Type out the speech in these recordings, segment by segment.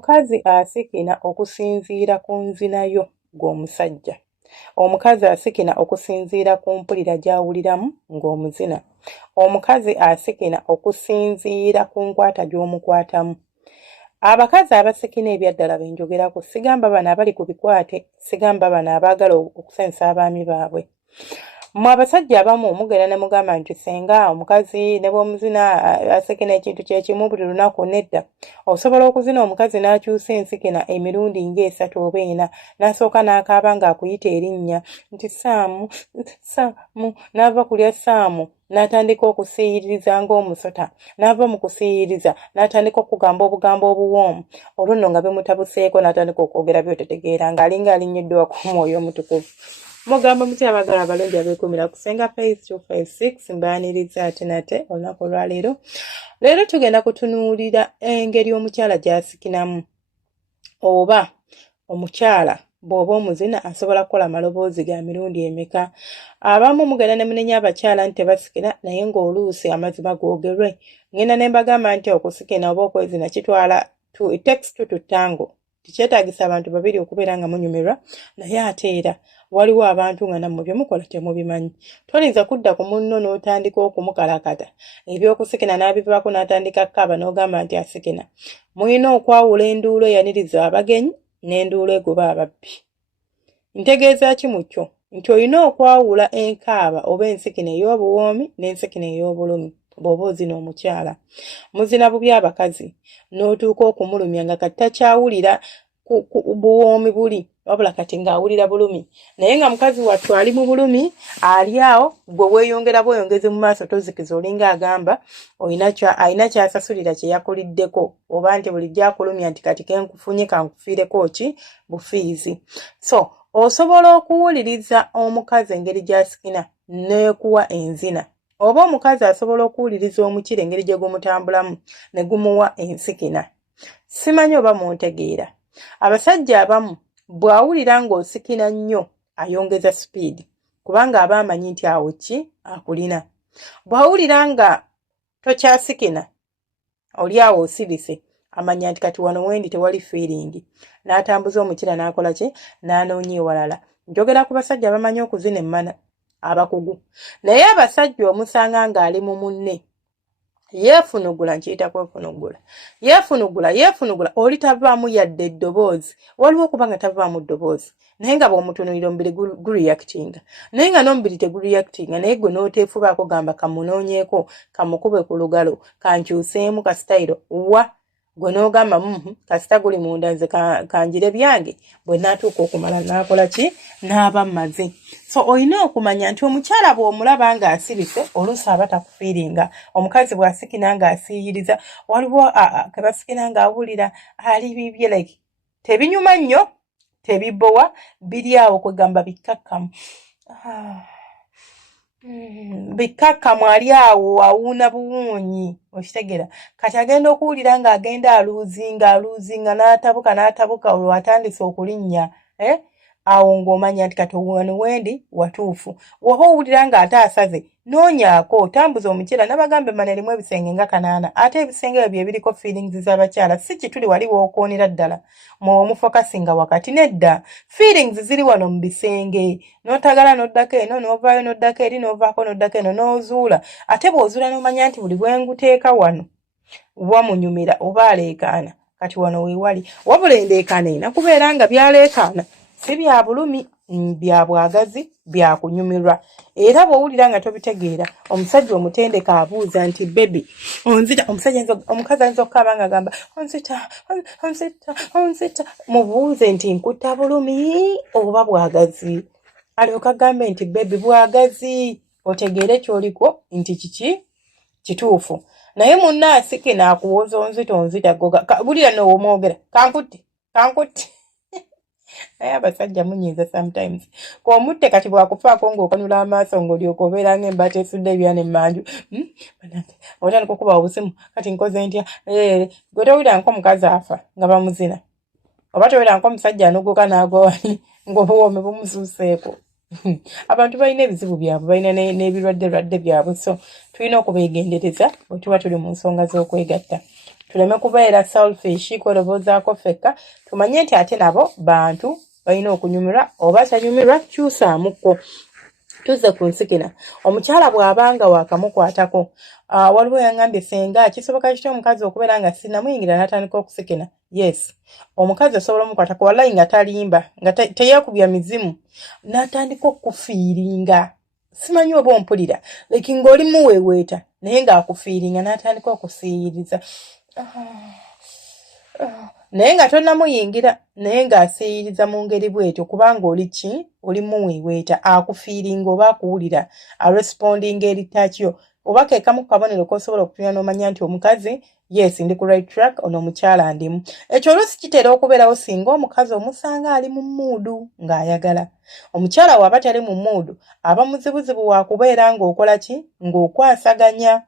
Omukazi asikina okusinziira ku nzinayo ng'omusajja. Omukazi asikina okusinziira ku mpulira gy'awuliramu ng'omuzina. Omukazi asikina okusinziira ku nkwata gy'omukwatamu. Abakazi abasikina ebyaddala benjogerako sigamba bano abali ku bikwate, sigamba bano abaagala okusensa abaami baabwe. Mmwe abasajja abamu mugenda ne mugamba nti senga omukazi ne bw'omuzina asikina ekintu kye kimu buli lunaku, nedda. Osobola okuzina omukazi n'akyusa ensikina emirundi ng'esatu oba ena, n'asooka n'akaaba ng'akuyita erinnya nti Saamu, Saamu, n'ava kulya Saamu n'atandika okusiyiriza ng'omusota, n'ava mu kusiyiriza n'atandika okugamba obugambo obuwoomu, olwo nno nga bimutabuseeko n'atandika okwogera by'otetegeera ng'alinga alinnyiddwa ku Mwoyo Omutukuvu. Mugamba muti abagala abalungi abeekumira ku Senga Page 256 mbaaniriza ate nate olunaku olwaleero. Leero tugenda kutunuulira engeri omukyala gy'asikinamu, oba omukyala bw'oba omuzina asobola kukola amaloboozi ga mirundi emeka. Abamu mugenda ne munenya abakyala nti tebasikina naye ng'oluusi amazima googerwe. Ngenda ne mbagamba nti okusikina oba okwezina kitwala it takes two to tango. Tikyetaagisa abantu babiri okubeera nga munyumirwa, naye ate era waliwo abantu nga nammwe bye mukola temubimanyi. Tolinza kudda ku munno n'otandika okumukalakata, eby'okusikina n'abivaako n'atandika kkaaba n'ogamba nti asikina. Mulina okwawula enduulu eyaniriza abagenyi n'enduulu egoba ababbi. Ntegeeza ki mu kyo? Nti olina okwawula enkaaba oba ensikina ey'obuwoomi n'ensikina ey'obulumi bw'oba ozina omukyala. Muzina bubi abakazi n'otuuka okumulumya nga kati takyawulira buwoomi buli, wabula kati ng'awulira bulumi. Naye nga mukazi wattu ali mu bulumi, ali awo, gwe weeyongera bweyongezi mu maaso tozikiza olinga agamba alina kyasasulira kye yakuliddeko, oba nti bulijjo akulumya nti kati kenkufunye kankufiireko ki bufiizi. So osobola okuwuliriza omukazi engeri gy'asikina n'ekuwa enzina. Oba omukazi asobola okuwuliriza omukira engeri gye gumutambulamu ne gumuwa ensikina. Simanyi oba muntegeera. Abasajja abamu bw'awulira ng'osikina nnyo ayongeza sipiidi, kubanga aba amanyi nti awo ki akulina. Bw'awulira nga tokyasikina oli awo osibise, amanya nti kati wano wendi tewali feeling, n'atambuza omukira n'akola ki n'anoonya ewalala. Njogera ku basajja abamanyi okuzina emmana abakugu. Naye abasajja omusanga ng'ali mu munne yeefunugula, nkiyita kwefunugula, yeefunugula oli tavaamu yadde eddoboozi. Waliwo okuba nga tavaamu ddoboozi naye nga bw'omutunuulira omubiri gureactinga, naye nga n'omubiri tegureactinga, naye gwe n'oteefubaako gamba kamunoonyeeko, kamukube ku lugalo, kankyuseemu ka sitayiro wa gwe n'ogamba kasita guli munda nze kanjire byange. Bwe naatuuka okumala n'akola ki n'aba mmaze. So olina okumanya nti omukyala bw'omulaba ng'asibise oluusi aba takufiiringa. Omukazi bw'asikina ng'asiiyiriza, waliwo ke basikina ng'awulira ali bibye like tebinyuma nnyo, tebibbowa, biri awo kwegamba bikkakkamu. Bikkakkamu ali awo awuuna buwuunyi, okitegera. Kati agenda okuwulira ng'agenda aluuzinga n'atabuka olwo atandise okulinnya. Awo ng'omanya nti kati wano wendi watuufu. Waba owulira ng'ate asaze, noonyaako, tambuza omukira n'abagambe emmana erimu ebisenge nga 8. Ate ebisenge ebyo bye biriko feelings z'abakyala. Si kituli wali w'okoonera ddala. Mufokasinga wakati nedda. Feelings ziri wano mu bisenge. N'otagala n'oddako eno, n'ovaayo n'oddako eri, n'ovaako n'oddako eno, n'ozuula. Ate bw'ozuula n'omanya nti buli bwe nguteeka wano wamunyumira oba aleekaana. Kati wano weewali. Wabula endeekaana erina kubeera nga byaleekaana. Si bya bulumi, bya bwagazi, bya kunyumirwa. Era bw'owulira nga tobitegeera, omusajja omutendeka abuuza nti baby onzita, omukazi ayinza okukaaba ng'agamba onzita, mubuuze nti nkutta bulumi oba bwagazi. Alyoka agambe nti baby bwagazi, otegeere ky'oliko nti kiki kituufu. Naye munna asikina akuwoza onzita bulira n'owomwogera kankutte. Naye abasajja munyiiza sometimes. K'omutte kati bwakufaako ng'okanula amaaso ng'olyoka obeera ng'embata esudde ebyana emmanju. Otandika okuba obusimu, kati nkoze ntya? Gwe towulira nk'omukazi afa nga bamuzina. Oba towulira nk'omusajja anogoka n'agwa wali ng'obuwoomi bumusuuseeko. Abantu balina ebizibu byabwe, balina n'ebirwadde byabwe, so tulina okubeegendereza bwe tuba tuli mu nsonga z'okwegatta. tuleme kubeera selfish kwerobozaako ffekka, tumanye nti ate nabo bantu balina okunyumirwa, oba tanyumirwa kyusaamuko. Tuzze ku nsikina. Omukyala bw'abanga waakamukwatako, waliwo yangambye senga kisoboka kitya omukazi okubeera nga sinnamuyingira n'atandika okusikina. Yes, omukazi osobola omukwatako wallahi nga talimba, nga teyeekubya mizimu, n'atandika okufiiringa. Simanyi oba ompulira, like ng'oli muweeweeta naye ng'akufiiringa n'atandika okusiiyiriza. Naye nga tonnamuyingira, naye ng'asiiyiriza mu ngeri bw'etyo kubanga oli muweeweeta, akufiiringa oba akuwulira, arespondinga eri takyo, oba ke kamu ku kabonero k'osobola okutumya n'omanya nti omukazi, yes, ndi ku right track, ono omukyala ndimu. Ekyo oluusi kitera okubeerawo singa omukazi omusanga ali mu muudu ng'ayagala. Omukyala w'aba tali mu muudu, aba muzibuzibu wa kubeera ng'okola ki? Ng'okwasaganya.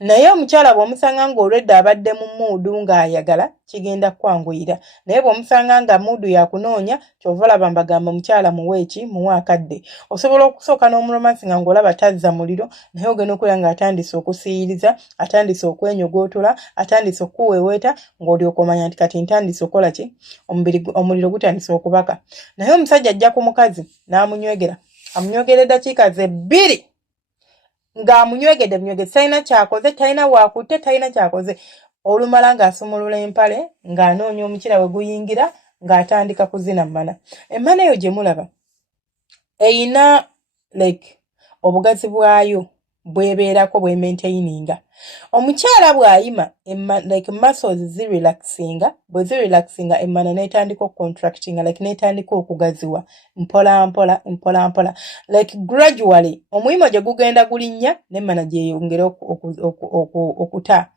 Naye omukyala bw'omusanga ng'olwedda abadde mu muudu ng'ayagala, kigenda kwanguyira. Naye bw'omusanga nga muudu yakunoonya, kyova olaba mbagamba omukyala muweeki, muwe akadde. Osobola okusooka n'omuromansi nga ng'olaba tazza muliro, naye ogenda okulaba ng'atandise okusiiyiriza, atandise okwenyogootola, atandise okuweeweeta, ng'olyoka omanya nti kati ntandise okukola ki? Omuliro gutandise okubaka. Naye omusajja ajja ku mukazi n'amunywegera, amunywegera eddakiika ze 2 ng'amunywegedde bunywegedde, talina kyakoze, talina waakutte, talina kyakoze. Olumala ng'asumulula empale, ng'anoonya omukira we guyingira, ng'atandika kuzina mmana. Emmana eyo gye mulaba eyina like obugazi bwayo bwebeerako bwemaintaininga. Omukyala bw'ayima like muscles zirelaxinga, bwe zirelaxinga emmana n'etandika okucontractinga, like n'etandika okugaziwa mpola mpola like gradually omuyimo gye gugenda gulinnya n'emmana gyeyongera okuta.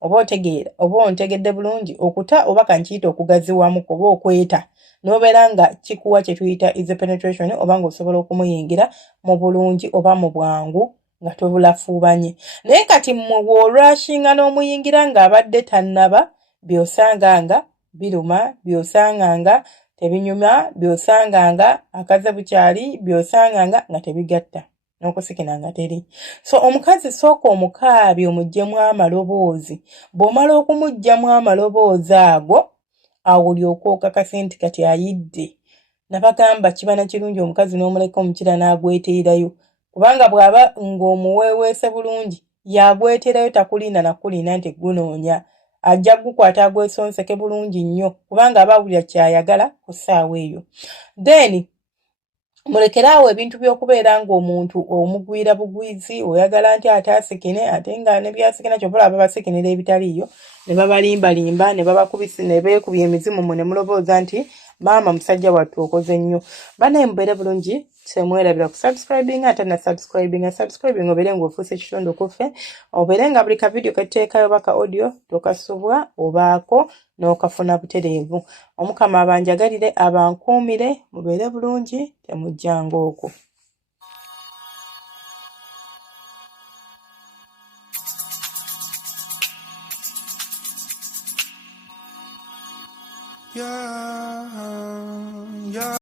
Oba otegeera, oba ontegedde bulungi, okuta oba kankiyita okugaziwamu oba okweta, n'obeera nga kikuwa kye tuyita is a penetration, oba ng'osobola okumuyingira mu bulungi oba mu bwangu nga tobulafuubanye. Naye kati bw'olwashinga n'omuyingira ng'abadde tannaba, by'osanga nga biruma, by'osanga nga tebinyuma, by'osanga nga akaze bukyali, by'osanga nga tebigatta, n'okusikina nga teri. So omukazi sooka omukaabye omuggyemu amaloboozi. Bw'omala okumuggyamu amaloboozi ago, awo olyoka okakasa nti kati ayidde. Nabagamba kiba na kirungi omukazi n'omuleka omukira n'agweteerayo. Kubanga bw'aba ng'omuweeweese bulungi, yagweterayo takulinda nakulinda nti gunoonya. Ajja gukwata agwesonseke bulungi nnyo, kubanga aba awulira kyayagala ku ssaawa eyo. Then, mulekeraawo ebintu by'okubeera ng'omuntu omugwira bugwizi, oyagala nti ate asikine, ate nga ne byasikina kyova olaba basikinira ebitaliiyo, ne babalimbalimba, ne babakubisa, ne beekubya emizimu mu ne mulobooza nti maama musajja wattu okoze nnyo. Banaye mubeere bulungi, semwerabira ku subscribing, ate na subscribing obeere ng'ofuuse ekitundu kuffe, obeere nga buli ka video ketuteekayo baka audio tokasubwa obaako n'okafuna butereevu. Omukama abanjagalire, abankuumire, mubeere bulungi, temujjanga okwo. Yeah.